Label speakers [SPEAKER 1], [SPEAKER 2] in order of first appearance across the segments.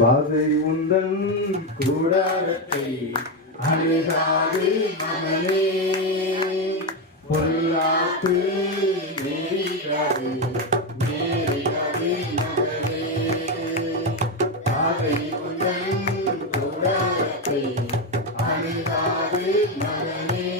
[SPEAKER 1] வாதை உந்தன் கூடாரத்தை அணுகாது மகனே. பொல்லாப்பு நேரிடாது நேரிடாது மகனே. மகனே.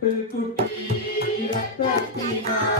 [SPEAKER 1] Pekuti, ratati, ratati,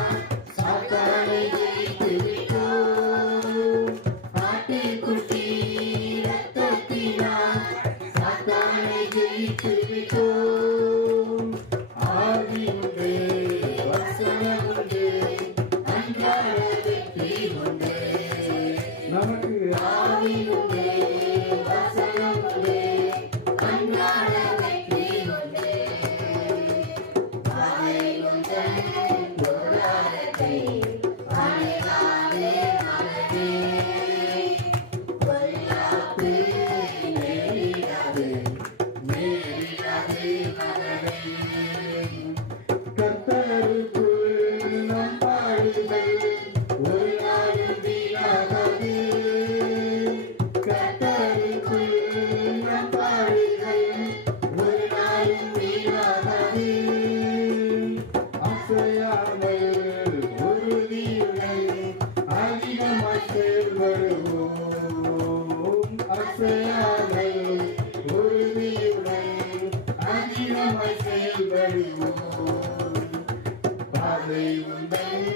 [SPEAKER 1] வருவோம் அசையாமை உறுதியுடன் அதிகமாய் செயல்படுவோம் பாதை உங்கள்